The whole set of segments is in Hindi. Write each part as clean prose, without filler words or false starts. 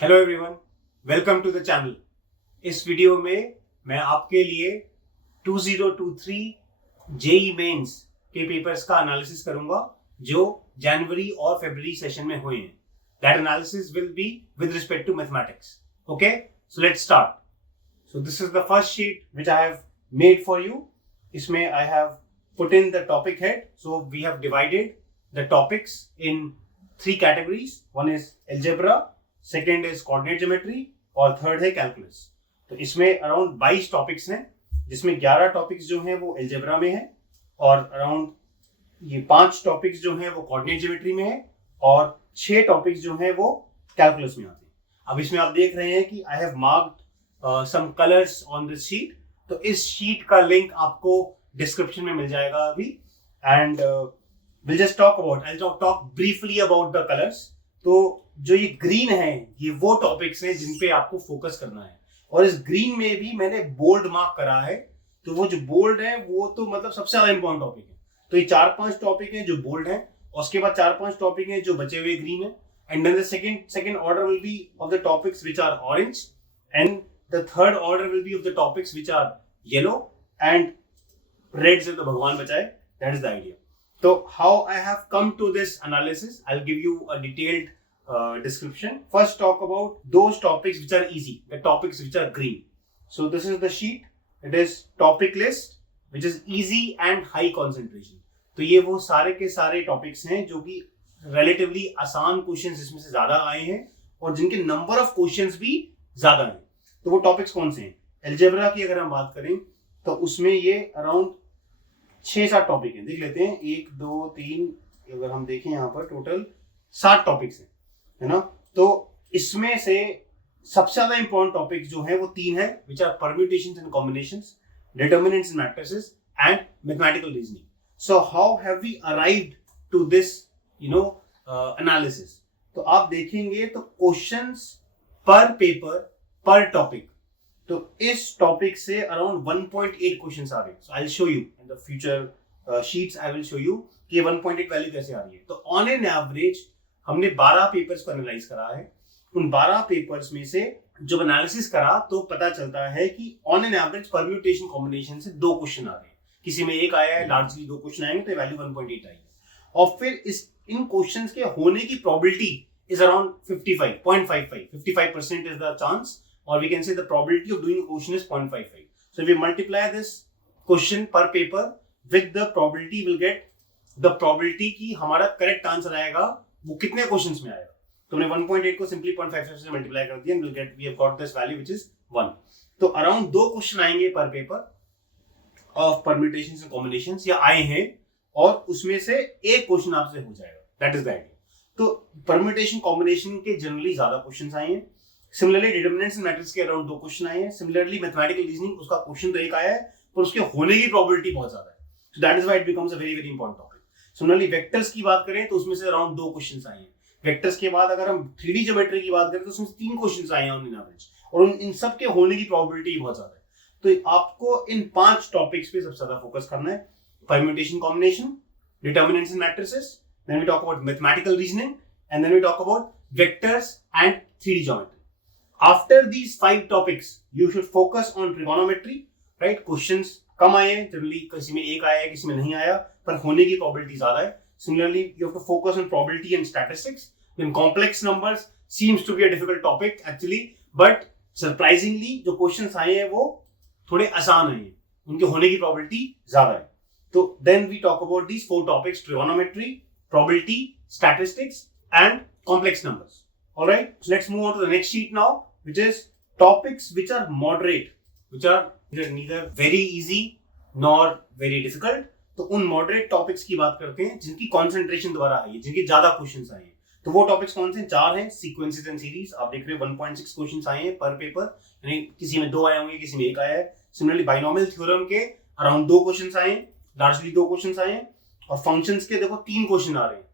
Hello everyone, welcome to the channel. इस वीडियो में मैं आपके लिए 2023 जेई मेंस के पेपर्स का एनालिसिस करूंगा जो जनवरी और फरवरी सेशन में हुए हैं। That analysis will be with respect to mathematics. Okay, so let's start. So this is the first sheet which I have made for you. इसमें I have put in the topic head. So we have divided the topics in 3 categories. One is algebra, second is coordinate geometry और थर्ड है कैलकुलस। तो इसमें अराउंड 22 टॉपिक्स हैं, जिसमें 11 टॉपिक्स जो हैं वो अलजेब्रा में है और अराउंड ये 5 टॉपिक्स जो हैं वो कोऑर्डिनेट ज्योमेट्री में है और 6 टॉपिक्स जो हैं वो कैलकुलस में आते हैं। अब इसमें आप देख रहे हैं कि I have marked some colours on this sheet. तो इस शीट का लिंक आपको डिस्क्रिप्शन में मिल जाएगा अभी। And will just talk about, I talk briefly about the colours. तो जो ये ग्रीन है ये वो टॉपिक्स हैं जिन पे आपको फोकस करना है और इस ग्रीन में भी मैंने बोल्ड मार्क करा है। तो वो जो बोल्ड है वो तो मतलब सबसे ज्यादा इंपॉर्टेंट टॉपिक है। तो ये 4-5 टॉपिक हैं जो बोल्ड हैं और उसके बाद 4-5 टॉपिक हैं जो बचे हुए ग्रीन है। And then the second order will be of the topics which are orange and the third order will be of the topics which are yellow and red से तो भगवान बचाए। That is the idea. तो how I have come to this analysis, I will give you a detailed description. First talk about those topics which are easy, the topics which are green. So this is the sheet. It is topic list which is easy and high concentration. तो ये वो सारे के सारे टॉपिक्स हैं जो कि relatively आसान क्वेश्चंस इसमें से ज्यादा आए हैं और जिनके नंबर ऑफ क्वेश्चंस भी ज्यादा हैं। तो वो टॉपिक्स कौन से हैं? अलजेब्रा की अगर हम बात करें तो उसमें ये अराउंड 6-7 टॉपिक हैं। देख लेते हैं, 1 2 3, अगर हम देखें यहाँ पर टोटल 7 टॉपिक्स हैं, है ना। तो इसमें से सबसे ज्यादा इंपॉर्टेंट टॉपिक जो है वो 3 है, which are permutations and combinations, determinants in matrices and mathematical reasoning. So how have we arrived to this analysis? तो आप देखेंगे तो क्वेश्चंस पर पेपर पर टॉपिक, तो इस टॉपिक से अराउंड 1.8 क्वेश्चंस आ रहे हैं। So I will show you in the future sheets, I will show you कि 1.8 वैल्यू कैसे आ रही है। तो ऑन एन एवरेज हमने 12 पेपर्स को एनालाइज करा है। उन 12 पेपर्स में से जब एनालिसिस करा तो पता चलता है कि on an average permutation combination से 2 क्वेश्चन आ रहे हैं, किसी में 1 आया है, लार्जली 2 क्वेश्चन आएंगे तो वैल्यू 1.8 आई है। और फिर इन क्वेश्चंस के होने की probability is around 55% is the chance, और we can say the probability of doing question is 0.55। So we multiply this question per paper with the probability, will get the probability कि हमारा करेक्ट आंसर आएगा वो कितने क्वेश्चंस में आएगा। तो हमने 1.8 को सिंपली 0.55 से मल्टीप्लाई कर दिया, we have got this value which is 1। तो अराउंड 2 क्वेश्चन आएंगे per paper of permutations and combinations, या आए हैं, और उसमें से एक क्वेश्चन आपसे हो जाएगा। That is the idea. तो परम्यूटेशन कॉम्बिनेशन के जनरली ज्यादा क्वेश्चंस आए हैं। सिमिलरली डिटरमिनेंट्स एंड मैट्रिक्स के अराउंड 2 क्वेश्चन आए हैं। सिमिलरली मैथमेटिकल रीजनिंग, उसका क्वेश्चन तो एक आया है पर उसके होने की प्रोबेबिलिटी बहुत ज्यादा है। सो that is why it becomes a very very important topic. Similarly vectors की बात करें तो उसमें से अराउंड 2 क्वेश्चंस आए हैं। वेक्टर्स के बाद अगर हम 3D ज्योमेट्री की बात करें तो उसमें 3 क्वेश्चंस आए हैं ऑन एवरेज, और इन सब के होने की प्रोबेबिलिटी बहुत ज्यादा है। तो आपको इन 5 टॉपिक्स पे सबसे ज्यादा फोकस करना है। Permutation combination, determinants in matrices, then we talk about mathematical reasoning, and then we talk about vectors and 3D geometry. After these 5 topics you should focus on trigonometry, right. Questions come आए हैं जनरली, किसी में 1 आया है, किसी में नहीं आया, पर होने की प्रोबेबिलिटी ज्यादा है। Similarly, you have to focus on probability and statistics. Then complex numbers seems to be a difficult topic actually, but surprisingly जो questions आए हैं वो थोड़े आसान हैं, उनके होने की probability ज्यादा है। तो then we talk about these 4 topics: trigonometry, probability, statistics, and complex numbers. All right. So let's move on to the next sheet now, which is topics which are moderate, which are neither very easy nor very difficult. तो उन मॉडरेट टॉपिक्स की बात करते हैं जिनकी कंसंट्रेशन द्वारा आई है, जिनके ज्यादा क्वेश्चंस आए हैं। तो वो टॉपिक्स कौन से? 4 हैं। सीक्वेंसेस एंड सीरीज, आप देख रहे हो 1.6 क्वेश्चंस आए हैं पर पेपर, यानी किसी में 2 आए होंगे, किसी में 1 आया है। सिमिलरली बाइनोमियल थ्योरम के अराउंड 2 क्वेश्चंस आए हैं, लार्जली 2 क्वेश्चंस आए हैं। और फंक्शंस के देखो 3 क्वेश्चन आ रहे हैं।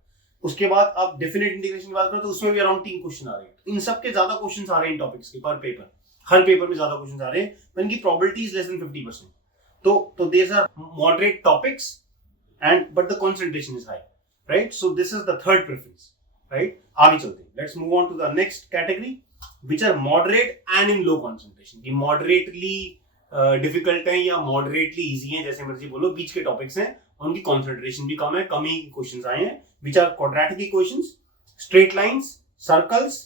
उसके बाद आप डेफिनेट इंटीग्रेशन की बात करो तो उसमें भी अराउंड 3 क्वेश्चन आ रहे हैं। इन सब के ज्यादा क्वेश्चन आ रहे हैं इन टॉपिक्स के पर पेपर, हर पेपर में ज्यादा क्वेश्चन आ रहे हैं, पर इनकी प्रोबेबिलिटी इज लेस देन 50%। तो these are moderate topics, but the concentration is high, right? So this is the third preference, right? आगे चलते हैं. Let's move on to the next category, which are moderate and in low concentration, कि मॉडरेटली डिफिकल्ट है या मॉडरेटली इजी है, जैसे मर्जी बोलो, बीच के टॉपिक्स हैं, उनकी कॉन्सेंट्रेशन भी कम है, कम ही क्वेश्चन आए हैं, which are quadratic equations, straight lines, circles,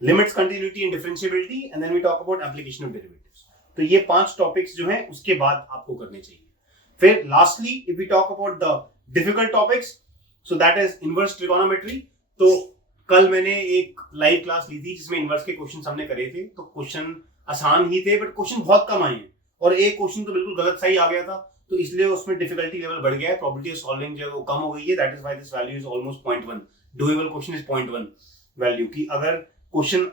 limits, continuity and differentiability, and then we talk about application of derivatives. तो ये 5 टॉपिक्स जो हैं उसके बाद आपको करने चाहिए। फिर lastly if we talk about the difficult topics, so that is inverse trigonometry. तो कल मैंने एक लाइव क्लास ली थी जिसमें इनवर्स के क्वेश्चन हमने करे थे, तो क्वेश्चन आसान ही थे बट क्वेश्चन बहुत कम आए हैं, और एक क्वेश्चन तो बिल्कुल गलत सही आ गया था, तो इसलिए उसमें डिफिकल्टी लेवल बढ़ गया है, प्रोबेबिलिटी ऑफ सॉल्विंग जो है वो कम हो गई है, that is why this value is almost 0.1, doable question is 0.1 value की। अगर क्वेश्चन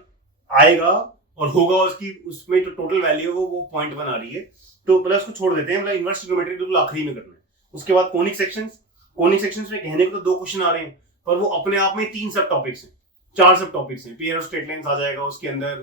आएगा और होगा उसकी उसमें जो टोटल वैल्यू है वो 0.1 आ रही है, तो मतलब उसको छोड़ देते हैं, मतलब इनवर्स ट्रिगोनोमेट्री बिल्कुल आखिरी में करना है। उसके बाद कोनिक सेक्शंस में कहने को तो 2 क्वेश्चन आ रहे हैं, पर वो अपने आप में 3 सब टॉपिक्स हैं, 4 सब टॉपिक्स हैं। पेयर ऑफ स्ट्रेट लाइंस आ जाएगा, उसके अंदर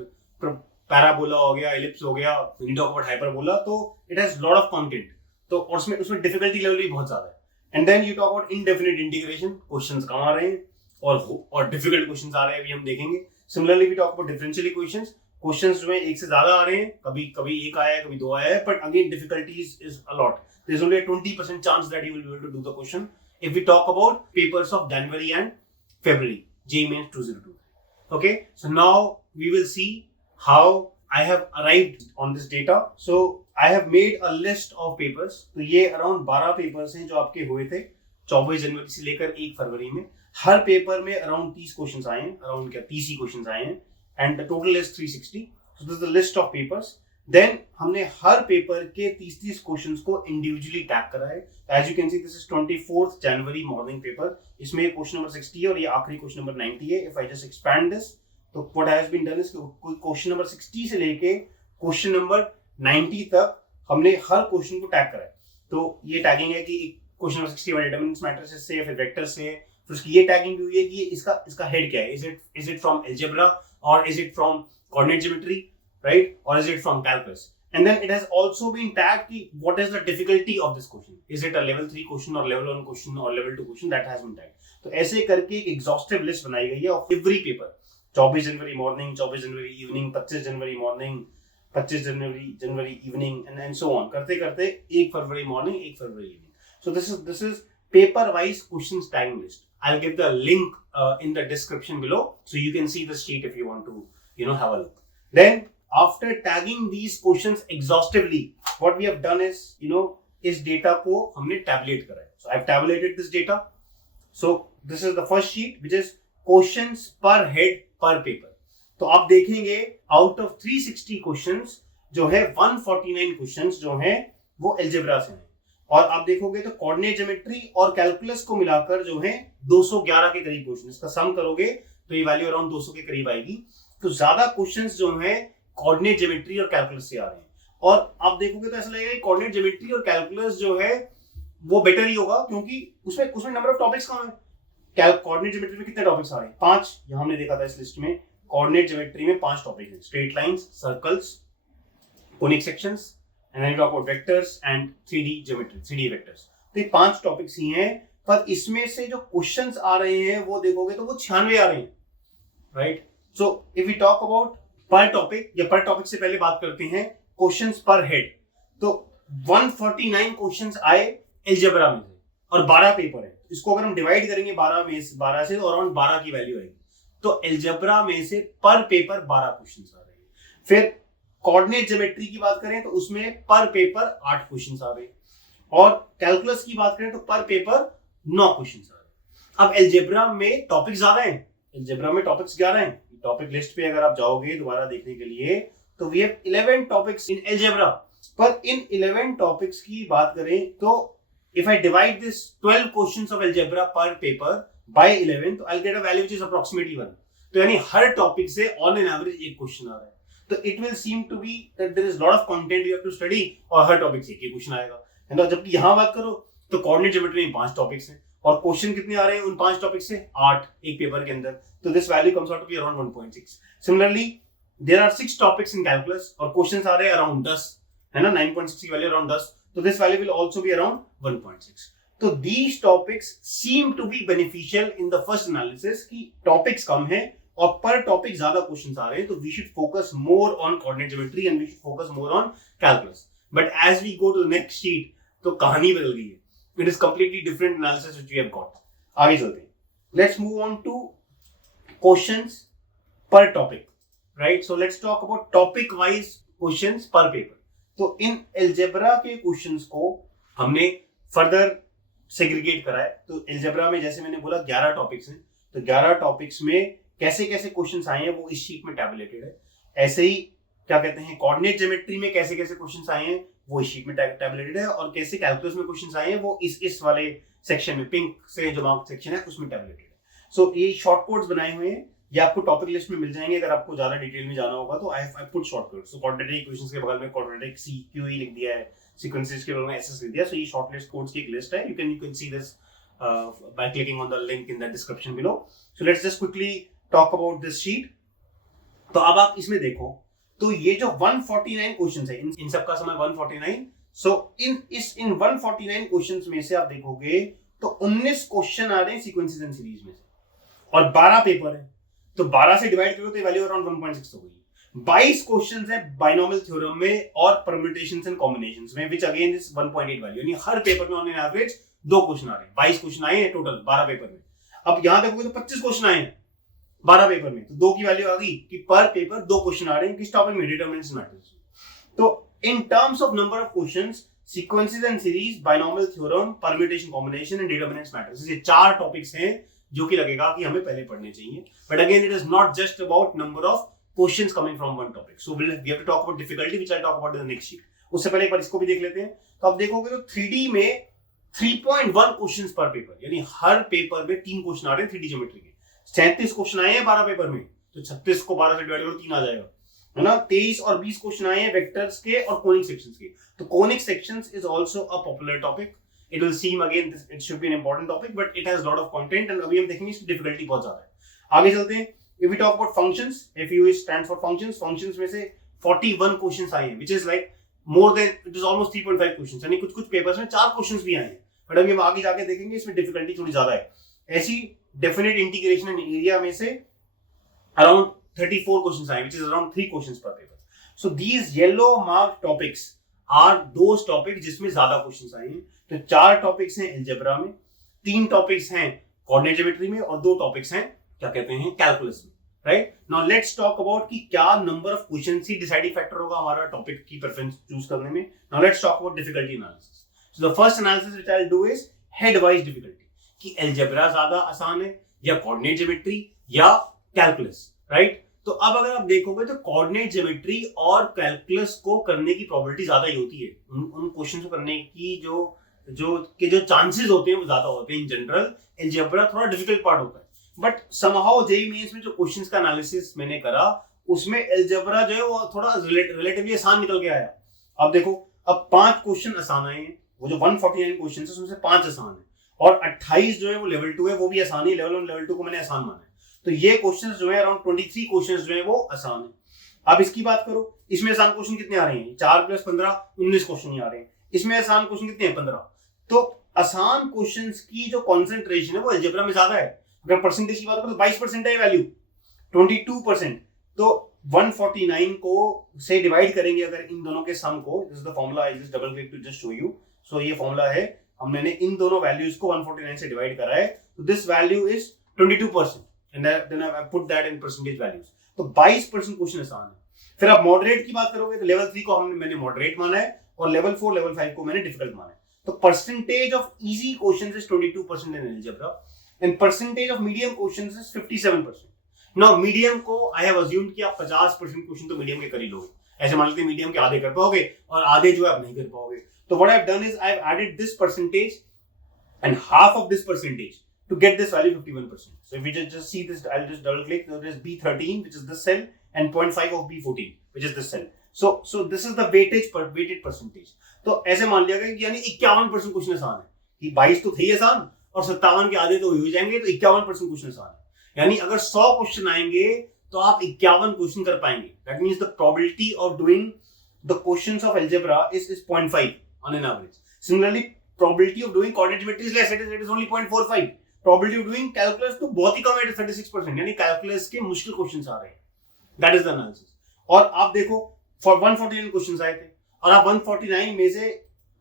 पैराबोला हो गया, एलिप्स हो गया, वी टॉक अबाउट हाइपरबोला, तो it has lot of content, तो उसमें डिफिकल्टी लेवल भी बहुत ज्यादा है। And then you talk about indefinite integration, questions come आ रहे हैं और डिफिकल्ट क्वेश्चंस आ रहे हैं, अभी हम देखेंगे। Similarly we talk about differential equations, questions जो है एक से ज्यादा आ रहे हैं, कभी एक आया है, कभी 2 आया है, but again difficulties is a lot, there is only a 20% chance that you will be able to do the question if we talk about papers of January and February, JEE Mains 2023. Okay, so now we will see how I have arrived on this data. So I have made a list of papers. तो ये अराउंड 12 पेपर्स हैं जो आपके हुए थे 24 जनवरी से लेकर 1 फरवरी में। हर पेपर में अराउंड 30 क्वेश्चंस आए हैं, अराउंड 30 ही क्वेश्चंस आए हैं, and the total is 360. So this is the list of papers. Then हमने हर पेपर के 30 क्वेश्चंस को इंडिविजुअली टैग करा है। As you can see this is 24 January morning paper, इसमें क्वेश्चन नंबर 60 है और ये आखिरी क्वेश्चन नंबर 90 है। If I just expand this, तो what has been done is question number 60 से लेके क्वेश्चन नंबर 90 तक हमने हर क्वेश्चन को टैग करा है। तो ये टैगिंग है कि क्वेश्चन नंबर 60 डिटरमिनेंट्स मैट्रिसेस से, फिर वेक्टर्स से, फिर उसकी ये टैगिंग भी हुई है कि इसका हेड क्या है, इज इट फ्रॉम अलजेब्रा और is it from coordinate geometry, right, or is it from calculus? And then it has also been tagged ki what is the difficulty of this question, is it a level 3 question or level 1 question or level 2 question, that has been tagged. तो ऐसे करके एक exhaustive list बनाई गई है of every paper, 24 January morning, 24 January evening, 25 January morning, 25 January evening, and so on करते करते 1 February morning, 1 February evening. So this is paper wise questions tagging list. I'll give the link in the description below, so you can see the sheet if you want to have a look. Then after tagging these questions exhaustively, what we have done is, इस data को हमने tabulate करा है. So I've tabulated this data. So this is the first sheet, which is questions per head per paper. तो आप देखेंगे out of 360 questions जो है 149 questions जो है वो algebra से हैं, और आप देखोगे तो कोऑर्डिनेट ज्योमेट्री और कैलकुलस को मिलाकर जो है 211 के करीब क्वेश्चन, इसका सम करोगे तो ये वैल्यू अराउंड 200 के करीब आएगी। तो ज्यादा क्वेश्चंस जो है कोऑर्डिनेट ज्योमेट्री और कैलकुलस से आ रहे हैं, और आप देखोगे तो ऐसा लगेगा कि कोऑर्डिनेट ज्योमेट्री और कैलकुलस जो है वो बेटर ही होगा, क्योंकि उसमें नंबर ऑफ टॉपिक्स कम है। कोऑर्डिनेट ज्योमेट्री में कितने टॉपिक्स आ रहे हैं? 5, यहां हमने देखा था इस लिस्ट में। कोऑर्डिनेट ज्योमेट्री में 5 टॉपिक हैं, straight lines, circles, conic sections, and then we talk about vectors and 3D geometry, 3D vectors. तो ये 5 टॉपिक्स ही हैं, पर इसमें से जो क्वेश्चंस आ रहे हैं वो देखोगे तो वो 96 आ रहे हैं, right. So if we talk about per topic, या पर टॉपिक से पहले बात करते हैं क्वेश्चंस पर हेड, तो 149 क्वेश्चंस आए अलजेब्रा में से, और 12 पेपर है। इसको अगर हम डिवाइड करेंगे 12 से तो अराउंड 12 की वैल्यू आएगी। तो अलजेब्रा में से पर पेपर 12 क्वेश्चंस आ रहे हैं। फिर कोऑर्डिनेट ज्योमेट्री की बात करें तो उसमें पर पेपर 8 क्वेश्चंस आ रहे हैं, और कैलकुलस की बात करें तो पर पेपर 9 क्वेश्चंस आ रहे हैं। अब अलजेब्रा में टॉपिक ज्यादा है, अलजेब्रा में टॉपिक्स 11 हैं। टॉपिक लिस्ट पे अगर आप जाओगे दोबारा देखने के लिए तो we have 11 topics in algebra, पर इन 11 टॉपिक्स की बात करें तो if I divide this 12 questions of algebra per paper by 11, तो I will get a value which is approximately 1। तो यानी हर टॉपिक से ऑन एन एवरेज एक क्वेश्चन आ रहा है। तो it will seem to be that there is lot of content you have to study, और हर टॉपिक से एक क्वेश्चन आएगा, है ना। जबकि यहां बात करो तो कोऑर्डिनेट ज्योमेट्री में 5 टॉपिक्स हैं, और क्वेश्चन कितने आ रहे हैं उन 5 टॉपिक से? 8 एक पेपर के अंदर। तो this value comes out to be around 1.6। Similarly there are 6 topics in calculus, और क्वेश्चंस आ रहे हैं अराउंड 10, है ना। 9.6 की वैल्यू अराउंड 10, तो this value will also be around 1.6। तो these topics seem to be beneficial in the first analysis, की टॉपिक्स कम है और पर टॉपिक ज्यादा क्वेश्चंस आ रहे हैं, तो we should focus more on coordinate geometry and we should focus more on calculus. But as we go to the next sheet तो कहानी बदल गई है. It is completely different analysis which we have got. आगे चलते हैं. Let's move on to questions per topic. Right, so let's talk about topic wise questions per paper. तो इन अलजेब्रा के क्वेश्चंस को हमने फर्दर सेग्रीगेट करा है. तो अलजेब्रा में जैसे मैंने बोला 11 टॉपिक्स हैं, तो 11 टॉपिक्स में कैसे कैसे क्वेश्चंस आए हैं वो इस शीट में टैबुलेटेड है. ऐसे ही क्या कहते हैं कोऑर्डिनेट ज्योमेट्री में कैसे कैसे क्वेश्चंस आए हैं वो इस शीट में टैबुलेटेड है, और कैसे कैलकुलस में क्वेश्चंस आए हैं वो इस वाले सेक्शन में, पिंक से जो मार्क सेक्शन है उसमें टैबुलेटेड है. सो ये शॉर्ट कोड्स बनाए हुए हैं, ये आपको टॉपिक लिस्ट में मिल जाएंगे. अगर आपको ज्यादा डिटेल में जाना होगा तो I put shortcuts. So quadratic equations के बगल में क्वाड्रेटिक CQE लिख दिया है, सीक्वेंसेस के बगल में SS लिख दिया. सो ये शॉर्ट लिस्ट कोड्स की एक लिस्ट है. You can see this by clicking on the link in the description below. So let's just quickly talk about this sheet. तो अब आप इसमें देखो तो ये जो 149 क्वेश्चंस है, इन सबका समय 149. सो इन 149 क्वेश्चंस में से आप देखोगे तो 19 क्वेश्चन आ रहे हैं सीक्वेंसेस एंड सीरीज में से, और 12 पेपर है. तो 12 से डिवाइड करो तो वैल्यू अराउंड 1.6 हो गई. 22 क्वेश्चंस है बाइनोमियल थ्योरम में और परम्यूटेशंस एंड कॉम्बिनेशंस में, व्हिच अगेन इज 1.8 वैल्यू. यानी हर पेपर में ऑन एन एवरेज 2 क्वेश्चन आ रहे हैं. 22 क्वेश्चन आए हैं टोटल 12 पेपर में. अब यहां देखोगे तो 25 क्वेश्चन आए हैं 12 पेपर में, तो 2 की वैल्यू आ गई कि पर पेपर 2 क्वेश्चन आ रहे हैं किस टॉपिक में, डिटरमिनेंट्स मैट्रिक्स. तो इन terms of number of questions, sequences and series, binomial theorem, permutation combination and determinants matrix, ये 4 टॉपिक्स हैं जो कि लगेगा कि हमें पहले पढ़ने चाहिए. But again it is not just about number of questions coming from one topic. So we have to talk about difficulty which I talk about in the next sheet. उससे पहले एक बार इसको भी देख लेते हैं. तो आप देखोगे तो 3D में 3.1 क्वेश्चंस पर पेपर, यानी हर पेपर में 3 क्वेश्चन आ रहे हैं 3D ज्योमेट्री के. 37 क्वेश्चन आए हैं 12 पेपर में, तो 36 को 12 से डिवाइड करो 3 आ जाएगा, है ना. 23 और 20 क्वेश्चन आए हैं वेक्टर्स के और कोनिक सेक्शंस के. तो conic sections is also a popular topic. It will seem again this, it should be an important topic, but it has a lot of content and अभी हम देखेंगे इसकी difficulty बहुत ज्यादा है. आगे चलते हैं. If we talk about functions, FUE stands for functions. Functions में से 41 questions आए हैं, which is like more than, it is almost 3.5 questions. यानी कुछ पेपर्स में 4 questions भी आए हैं, बट अभी हम आगे जाके देखेंगे इसमें difficulty थोड़ी ज्यादा है. ऐसी definite integration and area में से around 34 questions आए, which is around 3 questions per paper. So these yellow marked topics are those topics जिसमें ज्यादा क्वेश्चंस आए हैं. तो 4 टॉपिक्स हैं अलजेब्रा में, 3 टॉपिक्स हैं कोऑर्डिनेट ज्योमेट्री में और 2 टॉपिक्स हैं क्या कहते हैं कैलकुलस में. Right, now let's talk about कि क्या number of questions he deciding factor होगा हमारा टॉपिक की प्रेफरेंस चूज करने में. Now let's talk about difficulty analysis. So the first analysis which I will do is head wise difficulty, कि अलजेब्रा ज्यादा आसान है या कोऑर्डिनेट ज्योमेट्री या कैलकुलस. राइट, तो अब अगर आप देखोगे तो कोऑर्डिनेट ज्योमेट्री और कैलकुलस को करने की प्रोबेबिलिटी ज्यादा ही होती है. उन क्वेश्चंस को करने की जो चांसेस होते हैं वो ज्यादा होते हैं इन जनरल. अलजेब्रा थोड़ा डिफिकल्ट पार्ट होता है, बट समहाउ जेईई मेंस में जो क्वेश्चंस का एनालिसिस मैंने करा उसमें अलजेब्रा जो है वो थोड़ा रिलेटिवली आसान निकल के आया. अब देखो, अब 5 क्वेश्चन आसान आए हैं. वो जो 149 क्वेश्चन है उसमें से 5 आसान है, और 28 जो है वो लेवल 2 है, वो भी आसान ही. लेवल 1 लेवल 2 को मैंने आसान माना है. तो ये क्वेश्चंस जो है अराउंड 23 क्वेश्चंस जो है वो आसान है. अब इसकी बात करो, इसमें आसान क्वेश्चन कितने आ रहे हैं? 4 + 15 19 क्वेश्चन ही आ रहे हैं. इसमें आसान क्वेश्चन कितने हैं? 15. तो आसान क्वेश्चंस की जो कंसंट्रेशन है वो अलजेब्रा में ज्यादा है. अगर परसेंटेज की बात करो तो 22% है वैल्यू, 22%. तो 149 को से डिवाइड करेंगे अगर इन दोनों के सम को, this is the formula, I just double click to just show you. So ये फार्मूला है, हमने इन दोनों वैल्यूज को 149 से डिवाइड करा है. तो this value is 22%. And then I put that in percentage values. तो 22% क्वेश्चन आसान है. फिर आप मॉडरेट की बात करोगे तो लेवल 3 को मैंने मॉडरेट माना है और लेवल 4 लेवल 5 को मैंने डिफिकल्ट माना है. तो percentage of easy questions is 22% in algebra and percentage of medium questions is 57%. Now medium को आई हैव अज्यूम्ड कि आप 50% क्वेश्चन तो मीडियम के कर ही लोगे. ऐसे मान लेते हैं मीडियम के आधे कर पाओगे और आधे जो है आप नहीं कर पाओगे. तो what I have done is I have added this percentage and half of this percentage to get this value 51%. So if we just see this, I'll just double click. There is B13, which is this cell, and 0.5 of B14, which is this cell. So this is the weighted percentage. तो ऐसे मान लिया गया कि यानी 51% क्वेश्चन आसान है. कि 22 तो थे ही आसान और 57 के आधे तो हो जाएंगे, तो 51% क्वेश्चन आसान है. यानी अगर 100 क्वेश्चन आएंगे तो आप 51 क्वेश्चन कर पाएंगे. That means the probability of doing the questions of algebra is 0.5 on an average. Similarly, probability of doing coordinate geometry is less. It is only 0.45. Probability of doing calculus तो बहुत ही कम है, 36%, यानी कैलकुलस के मुश्किल क्वेश्चंस आ रहे हैं। That is the analysis. और आप देखो फॉर 149 क्वेश्चंस आए थे और आप 149 में से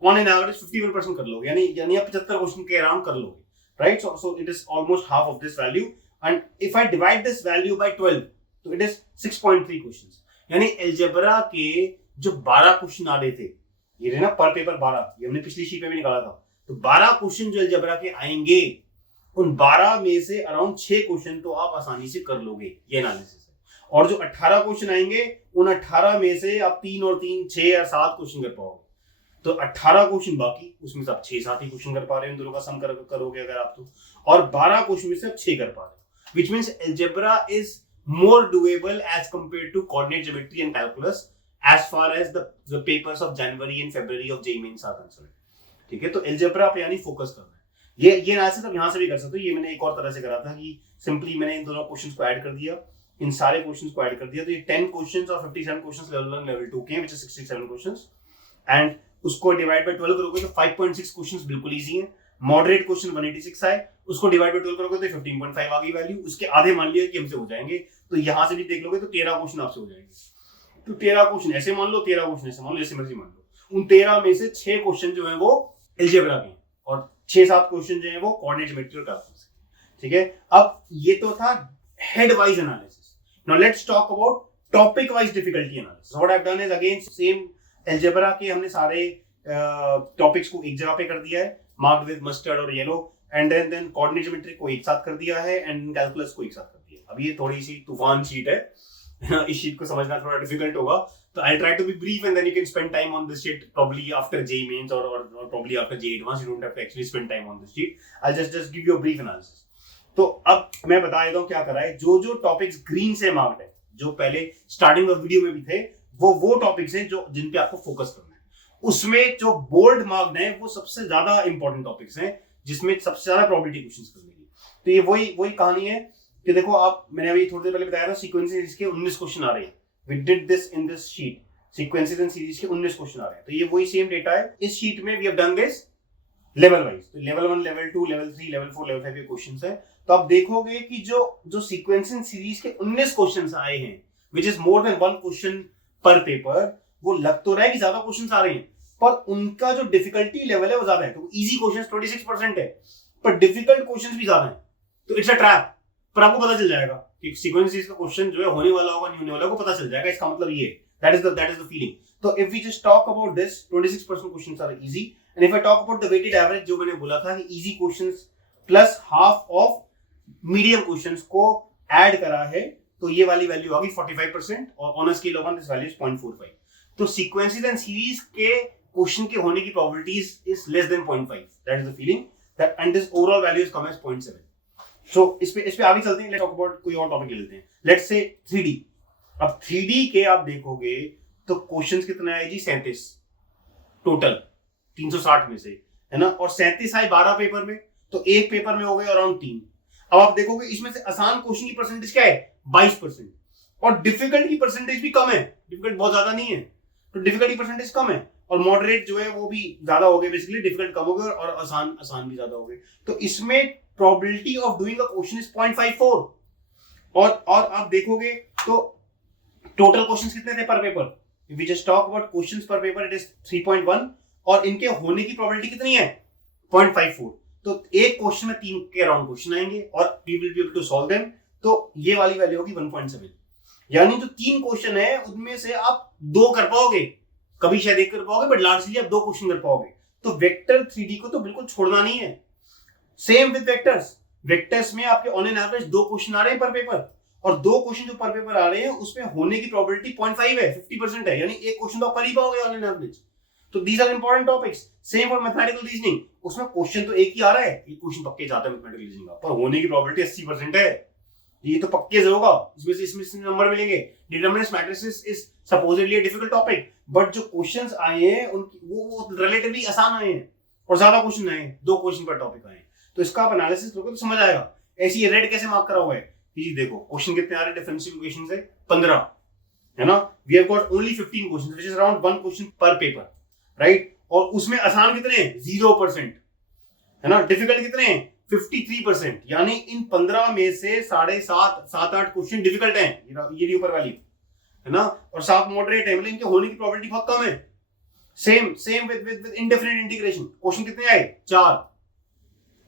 ऑन एन एवरेज 51% कर लोगे, यानी आप 75 क्वेश्चन के आराम कर लोगे, right? So it is almost half of this value, and if I divide this value by 12 तो इट इज 6.3 क्वेश्चंस। यानी अलजेब्रा के जो 12 क्वेश्चन आ रहे थे, ये रहे ना पर पेपर 12, ये हमने पिछली शीट में भी निकाला था, तो 12 क्वेश्चन जो अलजेब्रा के आएंगे, उन 12 में से अराउंड 6 क्वेश्चन तो आप आसानी से कर लोगे, ये एनालिसिस है। और जो 18 क्वेश्चन आएंगे, उन 18 में से आप 3 और 3 6 या 7 क्वेश्चन कर पाओगे। तो 18 क्वेश्चन बाकी, उसमें से आप 6-7 ही क्वेश्चन कर पा रहे हैं, दोनों का सम करोगे अगर आप तो, और 12 क्वेश्चन में से आप 6 कर पा रहे हो, which means algebra is more doable as compared to coordinate geometry and calculus as far as the papers of January and February of JEE Mains are concerned। ठीक है, तो अलजेब्रा पे यानी फोकस करना है। ये एनालिसिस आप यहां से भी कर सकते हो। ये मैंने एक और तरह से करा था कि सिंपली मैंने इन दोनों क्वेश्चंस को ऐड कर दिया, इन सारे क्वेश्चंस को ऐड कर दिया, तो ये 10 क्वेश्चंस और 57 क्वेश्चंस लेवल 1 लेवल 2 के हैं, व्हिच इज 67 क्वेश्चंस, एंड उसको डिवाइड बाय 12 करोगे तो 5.6 क्वेश्चंस बिल्कुल इजी हैं। मॉडरेट क्वेश्चन 186 आए, उसको डिवाइड बाय 12 करोगे तो 15.5 आ गई वैल्यू। उसके आधे मान लिया कि हमसे हो जाएंगे, तो यहां से भी देख लोगे तो 13 क्वेश्चन आपसे हो जाएंगे। तो 13 क्वेश्चन ऐसे मान लो, 13 क्वेश्चन ऐसे मान लो, जैसे मर्जी मान लो। उन 13 में से 6 क्वेश्चन जो है वो अलजेब्रा के और 6-7 क्वेश्चन जो है वो कोऑर्डिनेट ज्योमेट्री और कैलकुलस। ठीक है, अब ये तो था head wise analysis. Now let's talk about topic wise difficulty analysis. What I have done is again same algebra के हमने सारे टॉपिक्स को एक जगह पे कर दिया है, मार्क्ड विद मस्टर्ड और yellow, and then coordinate geometry को एक साथ कर दिया है, एंड कैलकुलस को एक साथ कर दिया। अब ये थोड़ी सी तूफान शीट है, इस शीट को समझना थोड़ा डिफिकल्ट होगा, तो I try to be brief and then you can spend time on this sheet probably after JEE Mains or probably after JEE Advanced. You don't have to actually spend time on this sheet. I'll just give you a brief analysis. तो अब मैं बता देता हूँ क्या करा है। जो टॉपिक्स ग्रीन से मार्क्ड है, जो पहले स्टार्टिंग ऑफ वीडियो में भी थे, वो टॉपिक्स हैं जो जिन पे आपको फोकस करना है। उसमें जो बोल्ड मार्क्ड है वो सबसे ज्यादा इंपॉर्टेंट टॉपिक्स हैं, जिसमें सबसे ज्यादा प्रोबेबिलिटी क्वेश्चंस करने की। तो ये वही कहानी है कि देखो आप, मैंने अभी थोड़ी देर पहले बताया था सीक्वेंस सीरीज के 19 क्वेश्चन आ रहे हैं। We did this in this sheet, sequences and series के 19 क्वेश्चन आ रहे हैं। तो ये वही सेम डेटा है। इस शीट में we have done this level wise, तो level 1, level 2, level 3, level 4, level 5 के क्वेश्चंस है। तो आप देखोगे कि जो सीक्वेंस एंड सीरीज के 19 क्वेश्चंस आए हैं, which is more than 1 question per paper, वो लग तो रहा है कि ज्यादा क्वेश्चंस आ रहे हैं, पर उनका जो डिफिकल्टी लेवल है वो ज्यादा है। तो इजी क्वेश्चंस 26% है, पर डिफिकल्ट क्वेश्चंस भी ज्यादा है। तो इट्स अ ट्रैप। पर आपको पता चल जाएगा कि सीक्वेंस सीरीज का क्वेश्चन जो है होने वाला होगा नहीं होने वाला, आपको पता चल जाएगा। इसका मतलब ये दैट इज द फीलिंग। तो if we just talk about this, 26% questions are easy, and if I talk about the weighted average, जो मैंने बोला था कि easy questions plus half of medium questions को ऐड करा है, तो ये वाली वैल्यू आ गई 45%, और on a scale of 1 this value is 0.45। तो सीक्वेंसेस एंड सीरीज के क्वेश्चन के होने की probability is less than 0.5, that is the feeling, that and this overall value is come as 0.7। So इस पे आगे चलते हैं। लेट्स टॉक अबाउट कोई और टॉपिक ले लेते हैं। Let's say 3D। अब 3D के आप देखोगे तो क्वेश्चंस कितने आए जी? 37 टोटल 360 में से, है ना। और 37 आए 12 पेपर में, तो एक पेपर में हो गए अराउंड 3। अब आप देखोगे इसमें से आसान क्वेश्चन की परसेंटेज क्या है? 22%, और डिफिकल्ट की परसेंटेज भी कम है। डिफिकल्ट बहुत ज्यादा नहीं है, तो डिफिकल्ट की परसेंटेज कम है, और मॉडरेट जो है वो भी ज्यादा हो गए। बेसिकली डिफिकल्ट कम हो गए और आसान भी ज्यादा हो गए। तो इसमें probability of doing a question is 0.54, और आप देखोगे तो टोटल क्वेश्चंस कितने थे पर paper? If we just talk about questions per paper, it is 3.1, और इनके होने की probability कितनी है? 0.54। तो एक क्वेश्चन में 3 के अराउंड क्वेश्चन आएंगे और we will be able to solve them। तो ये वाली वैल्यू होगी 1.7, यानी जो 3 क्वेश्चन है उनमें से आप 2 कर पाओगे, कभी शायद 1 कर पाओगे, बट लार्जली आप 2 क्वेश्चन कर पाओगे। तो वेक्टर 3D को तो बिल्कुल छोड़ना नहीं है। Same with vectors. वेक्टर्स में आपके ऑन एन एवरेज 2 क्वेश्चन आ रहे हैं पर पेपर, और 2 क्वेश्चन जो पर पेपर आ रहे हैं उसमें होने की प्रोबेबिलिटी 0.5 है, 50% है, यानी एक क्वेश्चन तो आप कर ही पाओगे ऑन एन एवरेज। तो these are important topics. Same for mathematical reasoning, उसमें क्वेश्चन तो एक ही आ रहा है, एक क्वेश्चन पक्के जाता है मैथमेटिकल रीजनिंग का, पर होने की प्रोबेबिलिटी 80% है। ये तो पक्के से होगा, इसमें से नंबर मिलेंगे। Determinant matrices is supposedly a difficult topic, but जो क्वेश्चंस आए हैं उनकी वो रिलेटिवली आसान आए हैं, और ज्यादा क्वेश्चन आए हैं, 2 क्वेश्चन पर टॉपिक आए हैं। तो इसका आप एनालिसिस करोगे तो समझ आएगा। ऐसी रेड कैसे मार्क करा हुआ है कि देखो क्वेश्चन कितने आ रहे हैं डिफरेंशियल इक्वेशन से? 15, है ना। We have got only 15 questions, which is around 1 question per paper, right. और उसमें आसान कितने हैं? 0%, है ना। डिफिकल्ट कितने हैं? 53%, यानी इन 15 में से 7.5-8 क्वेश्चन डिफिकल्ट हैं, ये ऊपर वाली है ना, और 7 मॉडरेट है, मतलब इनके होने की प्रोबेबिलिटी बहुत कम है। Same with indefinite integration, question कितने आए? 4,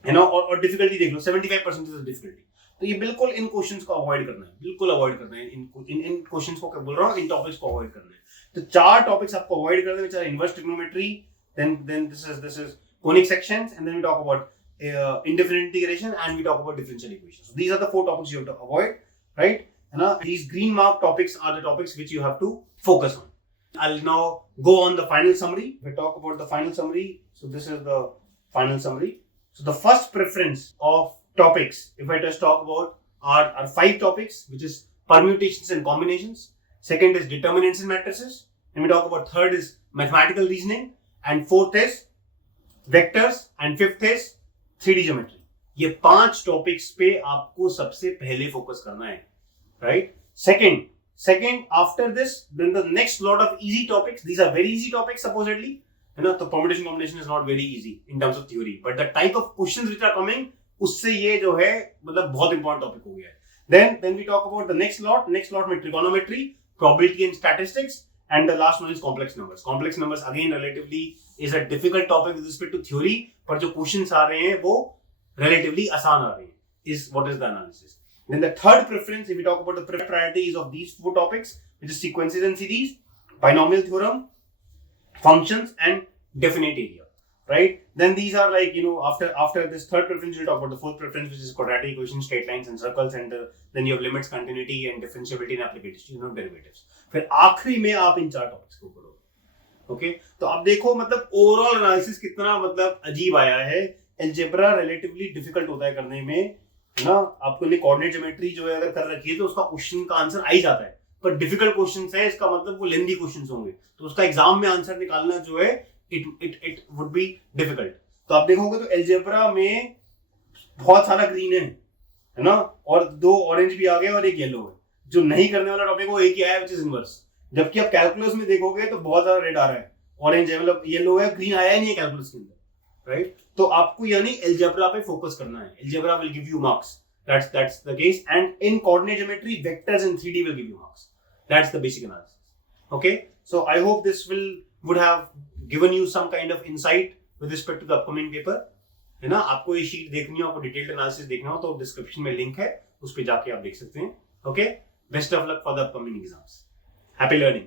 है ना, और डिफिकल्टी देख लो, 75% इज डिफिकल्टी। तो ये बिल्कुल इन क्वेश्चंस को अवॉइड करना है, बिल्कुल अवॉइड करना है इन क्वेश्चंस को, क्या बोल रहा हूँ, इन टॉपिक्स को अवॉइड करना है। तो 4 टॉपिक्स आपको अवॉइड करने हैं, inverse trigonometry, then this is conic sections, and then we talk about indefinite integration, and we talk about differential equations. So these are the 4 topics you have to avoid, right? And these green mark topics are the topics which you have to focus on. I'll now go on the final summary. If I talk about the final summary, so this is the final summary. So the first preference of topics, if I just talk about, are 5 topics, which is permutations and combinations. Second is determinants and matrices. And we talk about third is mathematical reasoning, and fourth is vectors, and fifth is 3D geometry. ये 5 टॉपिक्स पे आपको सबसे पहले फोकस करना है, right? Second after this, then the next lot of easy topics, these are very easy topics supposedly, है ना, तो permutation combination is not very easy in terms of theory, but the type of questions which are coming, उससे ये जो है मतलब बहुत इंपॉर्टेंट टॉपिक हो गया है। Then we talk about the next lot में trigonometry, probability and statistics, and the last one is complex numbers. Complex numbers again relatively is a difficult topic with respect to theory, पर जो questions आ रहे हैं वो relatively आसान आ रहे हैं, is what is the analysis. Then the third preference, if we talk about the priorities of these 4 topics, which is sequences and series, binomial theorem, functions, and definite area, right? Then these are like, you know, after this third preference, we'll talk about the fourth preference, which is quadratic equations, straight lines and circles, and then you have limits, continuity, and differentiability and application, you know, derivatives. फिर आखिरी में आप इन 4 टॉपिक्स को करोगे, ओके? तो आप देखो मतलब ओवरऑल एनालिसिस कितना मतलब अजीब आया है। अलजेब्रा रिलेटिवली डिफिकल्ट होता है करने में, है ना, आपको ने कोऑर्डिनेट ज्योमेट्री जो है अगर कर रखी है तो उसका क्वेश्चन का आंसर आ ही जाता है, पर डिफिकल्ट क्वेश्चंस है, इसका मतलब वो लेंथी क्वेश्चंस होंगे, तो उसका एग्जाम में आंसर निकालना जो है it would be difficult. तो आप देखोगे तो अलजेब्रा में बहुत सारा ग्रीन है ना, और 2 ऑरेंज भी आ गए और 1 येलो है। जो नहीं करने वाला टॉपिक वो एक ही आया, which is inverse. जबकि आप कैलकुलस में देखोगे तो बहुत सारा रेड आ रहा है, ऑरेंज है, मतलब येलो है, ग्रीन आया ही नहीं है कैलकुलस के अंदर, राइट? तो आपको यानी अलजेब्रा पे फोकस करना है, algebra will give you marks, that's the case, and in coordinate geometry vectors in 3D will give you marks. That's the basic analysis. Okay, so I hope this would have given you some kind of insight with respect to the upcoming paper, है ना? आपको ये शीट देखनी हो, आपको डिटेल्ड एनालिसिस देखना हो तो डिस्क्रिप्शन में लिंक है, उस पे जाके आप देख सकते हैं। Okay, best of luck for the upcoming exams, happy learning.